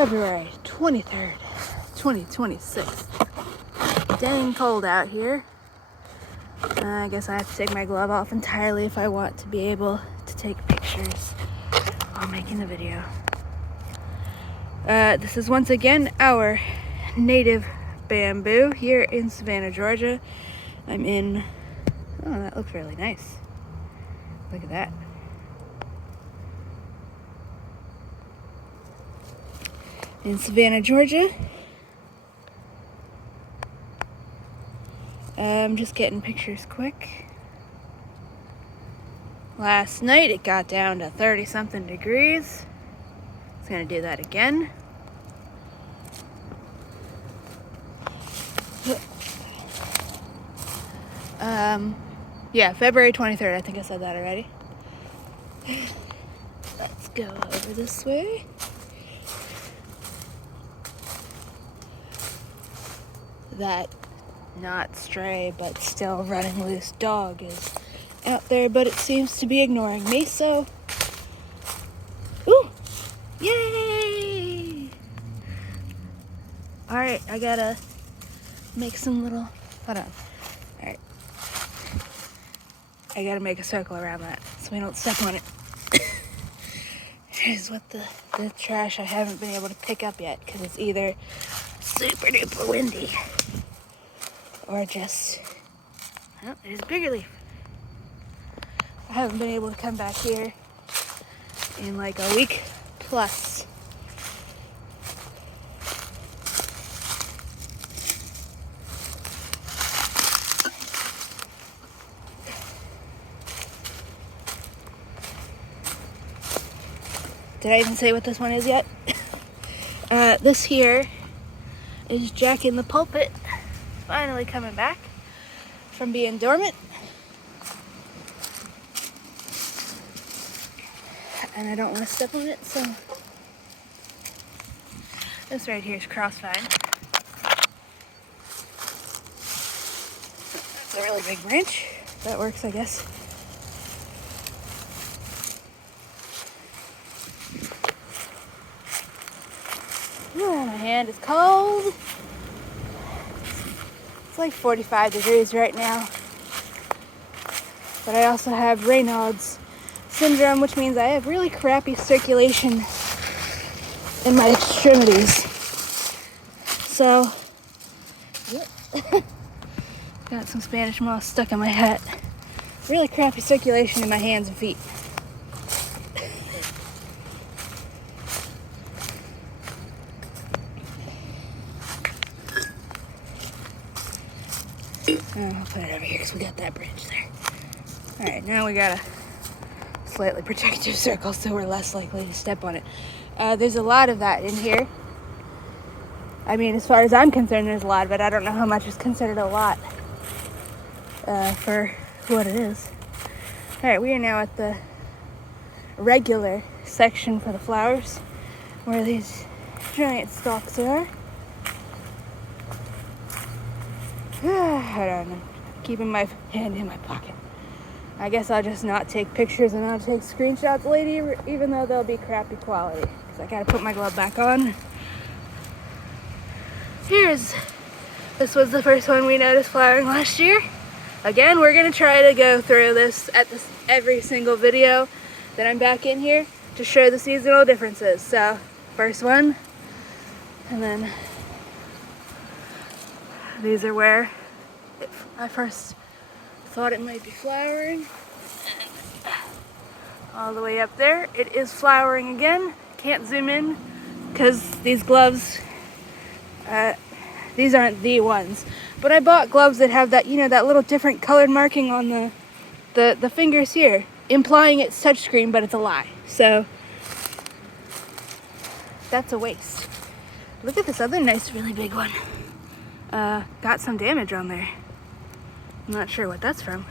February 23rd, 2026. Dang cold out here. I guess I have to take my glove off entirely if I want to be able to take pictures while making the video. This is once again our native bamboo here in Savannah, Georgia. I'm in, oh, that looks really nice. Look at that. In Savannah, Georgia. I'm just getting pictures quick. Last night it got down to 30-something degrees. It's gonna do that again. Yeah, February 23rd. I think I said that already. Let's go over this way. That not stray but still running loose dog is out there, but it seems to be ignoring me, so ooh, yay! Alright, I gotta make some little, hold on. Alright, I gotta make a circle around that so we don't step on it. Here's what the trash I haven't been able to pick up yet, because it's either super duper windy or just, oh, there's a bigger leaf. I haven't been able to come back here in like a week plus. Did I even say what this one is yet? This here is Jack in the pulpit. Finally coming back from being dormant. And I don't want to step on it, so this right here is crossvine. That's a really big branch. That works, I guess. Oh, my hand is cold. It's like 45 degrees right now. But I also have Raynaud's syndrome, which means I have really crappy circulation in my extremities. So, got some Spanish moss stuck in my hat. Really crappy circulation in my hands and feet. I'll put it over here because we got that branch there. Alright, now we got a slightly protective circle so we're less likely to step on it. There's a lot of that in here. I mean, as far as I'm concerned, there's a lot of it. I don't know how much is considered a lot for what it is. Alright, we are now at the regular section for the flowers where these giant stalks are. Hold on, I'm keeping my hand in my pocket. I guess I'll just not take pictures and not take screenshots later, even though they'll be crappy quality. Because I gotta put my glove back on. This was the first one we noticed flowering last year. Again, we're gonna try to go through this at every single video that I'm back in here to show the seasonal differences. So, first one, and then these are where I first thought it might be flowering. All the way up there, it is flowering again. Can't zoom in because these gloves, these aren't the ones. But I bought gloves that have that, you know, that little different colored marking on the fingers here, implying it's touchscreen, but it's a lie. So that's a waste. Look at this other nice, really big one. Got some damage on there. I'm not sure what that's from.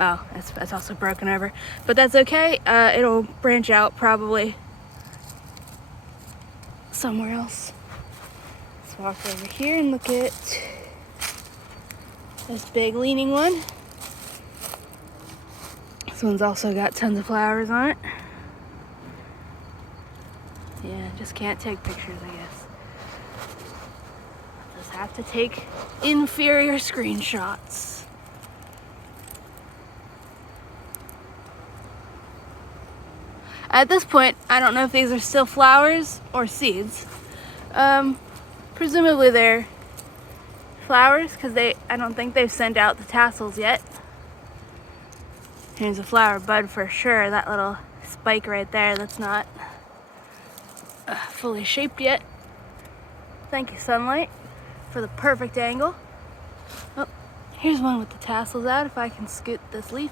Oh, that's also broken over. But that's okay. It'll branch out probably somewhere else. Let's walk over here and look at this big leaning one. This one's also got tons of flowers on it. Yeah, just can't take pictures, I guess. Just have to take inferior screenshots. At this point, I don't know if these are still flowers or seeds. Presumably they're flowers because I don't think they've sent out the tassels yet. Here's a flower bud for sure. That little spike right there, that's not fully shaped yet. Thank you, sunlight, for the perfect angle. Oh, here's one with the tassels out if I can scoot this leaf.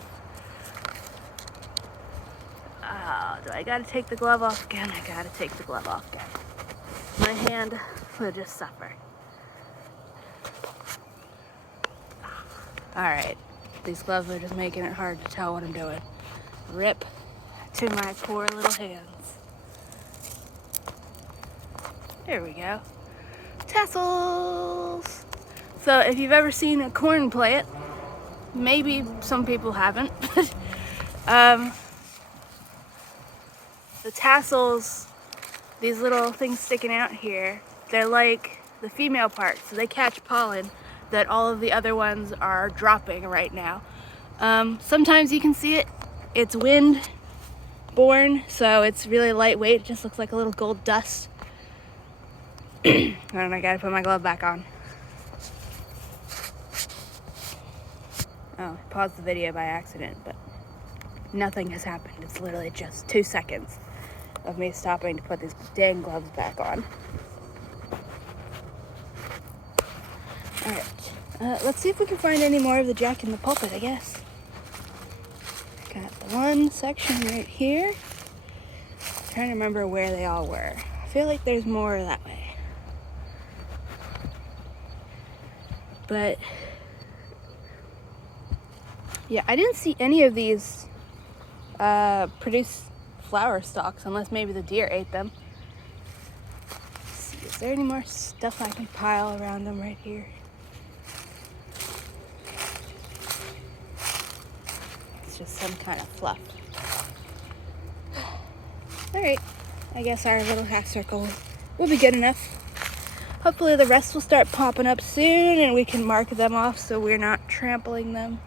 Do I gotta take the glove off again? I gotta take the glove off again. My hand will just suffer. Alright, these gloves are just making it hard to tell what I'm doing. Rip to my poor little hands. There we go. Tassels! So if you've ever seen a corn plant, maybe some people haven't, the tassels, these little things sticking out here, they're like the female part, so they catch pollen that all of the other ones are dropping right now. Sometimes you can see it. It's wind borne, so it's really lightweight. It just looks like a little gold dust. And I gotta put my glove back on. Oh, I paused the video by accident, but nothing has happened. It's literally just 2 seconds of me stopping to put these dang gloves back on. Alright, let's see if we can find any more of the Jack in the pulpit, I guess. Got the one section right here. I'm trying to remember where they all were. I feel like there's more that way. But yeah, I didn't see any of these produce flower stalks, unless maybe the deer ate them. Let's see, is there any more stuff I can pile around them right here? It's just some kind of fluff. Alright, I guess our little half circle will be good enough. Hopefully the rest will start popping up soon and we can mark them off so we're not trampling them.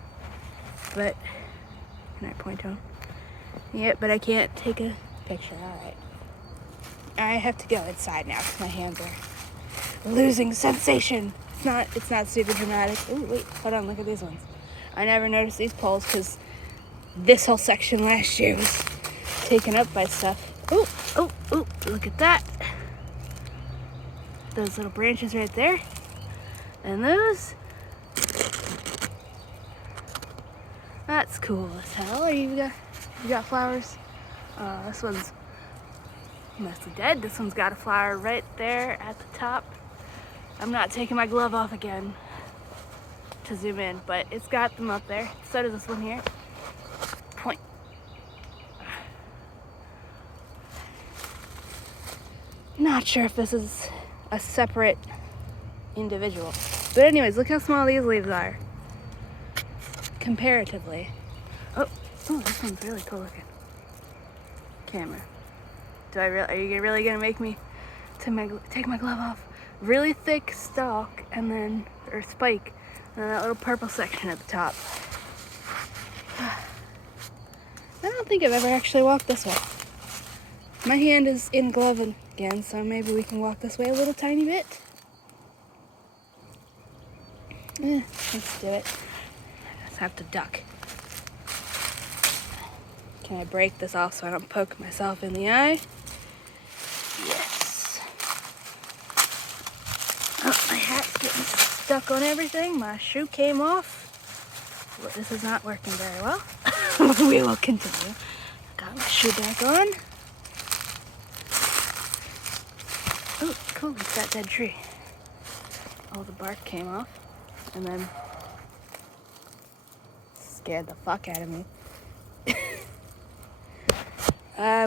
But, can I point to them? Yep, but I can't take a picture. Alright. I have to go inside now because my hands are losing sensation. It's not super dramatic. Oh, wait, hold on, look at these ones. I never noticed these poles because this whole section last year was taken up by stuff. Oh, look at that. Those little branches right there. And those. That's cool as hell. You got flowers? This one's mostly dead. This one's got a flower right there at the top. I'm not taking my glove off again to zoom in, but it's got them up there. So does this one here. Point. Not sure if this is a separate individual. But anyways, look how small these leaves are. Comparatively. Oh, this one's really cool looking. Camera. Are you really gonna make me take my glove off? Really thick stalk or spike, and that little purple section at the top. I don't think I've ever actually walked this way. My hand is in glove again, so maybe we can walk this way a little tiny bit. Let's do it. I just have to duck. Can I break this off so I don't poke myself in the eye? Yes. Oh, my hat's getting stuck on everything. My shoe came off. Well, this is not working very well. We will continue. Got my shoe back on. Oh, cool, it's that dead tree. All the bark came off and then scared the fuck out of me.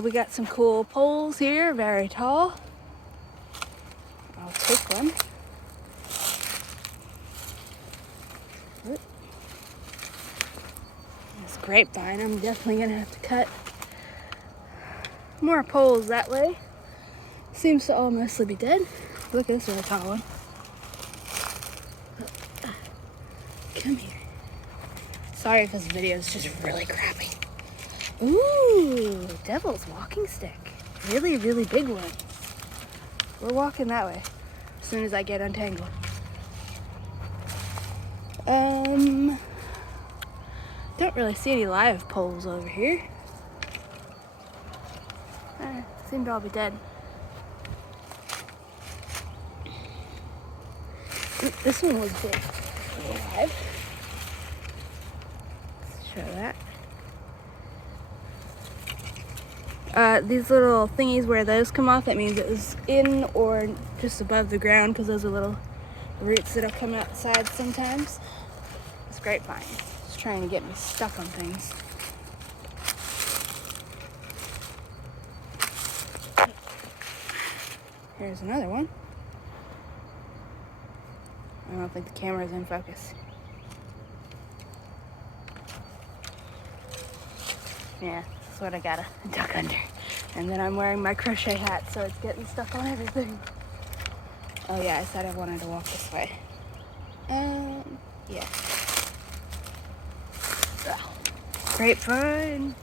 We got some cool poles here, very tall. I'll take one. This grapevine, I'm definitely gonna have to cut more poles that way. seems to all mostly be dead. Look at this really tall one. Come here. Sorry if this video is just really crappy. Ooh, devil's walking stick. Really, really big one. We're walking that way as soon as I get untangled. Don't really see any live poles over here. Seem to all be dead. Ooh, this one was big. Alive. Let's show that. These little thingies where those come off, that means it was in or just above the ground, because those are little roots that'll come outside sometimes. It's grapevine. It's trying to get me stuck on things. Here's another one. I don't think the camera's in focus. Yeah, that's what I gotta duck under. And then I'm wearing my crochet hat, so it's getting stuck on everything. Oh yeah, I said I wanted to walk this way. Yeah. Grapevine.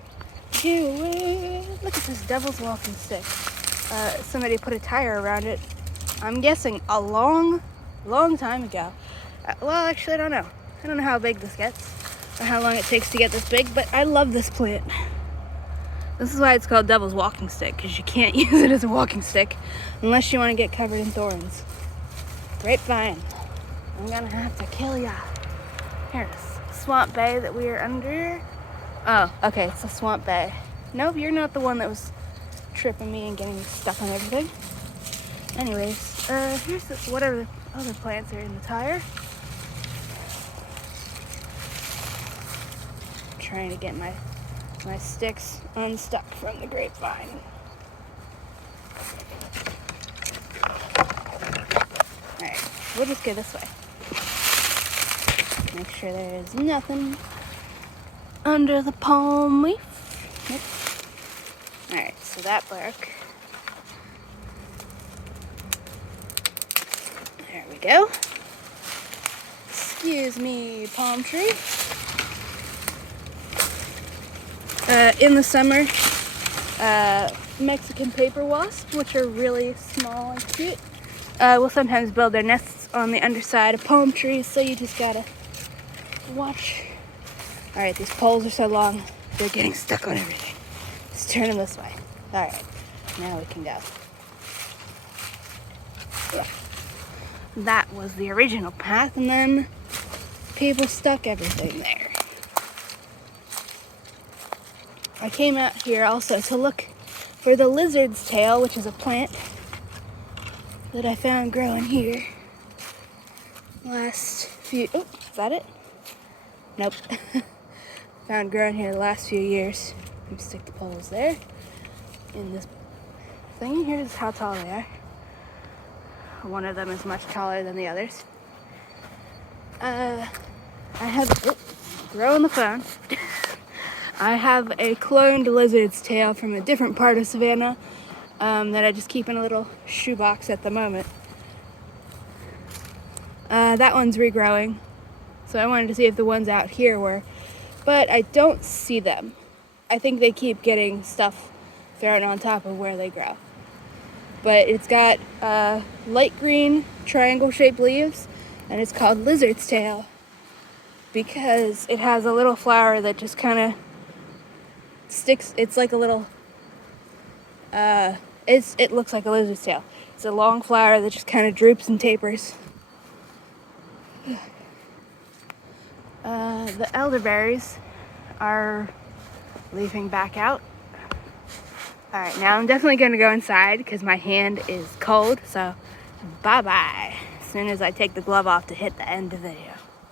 Look at this devil's walking stick. Somebody put a tire around it. I'm guessing a long time ago. Well, actually, I don't know. I don't know how big this gets or how long it takes to get this big, but I love this plant. This is why it's called devil's walking stick, because you can't use it as a walking stick unless you want to get covered in thorns. Grapevine. I'm gonna have to kill ya. Here's Swamp Bay that we are under. Oh, okay, it's a Swamp Bay. Nope, you're not the one that was tripping me and getting me stuck on everything. Anyways, here's whatever other plants are in the tire. I'm trying to get my sticks unstuck from the grapevine. Alright, we'll just go this way. Make sure there's nothing under the palm leaf. Nope. Alright, so that broke. There we go. Excuse me, palm tree. In the summer, Mexican paper wasps, which are really small and cute, will sometimes build their nests on the underside of palm trees, so you just gotta watch. Alright, these poles are so long, they're getting stuck on everything. Let's turn them this way. Alright, now we can go. That was the original path, and then people stuck everything there. I came out here also to look for the lizard's tail, which is a plant that I found growing here last few, oh, is that it? Nope. Found growing here the last few years. Let me stick the poles there in this thing. Here's how tall they are. One of them is much taller than the others. I have, throwing the phone. I have a cloned lizard's tail from a different part of Savannah that I just keep in a little shoebox at the moment. That one's regrowing, so I wanted to see if the ones out here were, but I don't see them. I think they keep getting stuff thrown on top of where they grow. But it's got light green triangle-shaped leaves, and it's called lizard's tail because it has a little flower that just kind of sticks. It's like a little it looks like a lizard's tail. It's a long flower that just kind of droops and tapers. The elderberries are leafing back out. Alright, now I'm definitely going to go inside because my hand is cold, so bye-bye as soon as I take the glove off to hit the end of the video.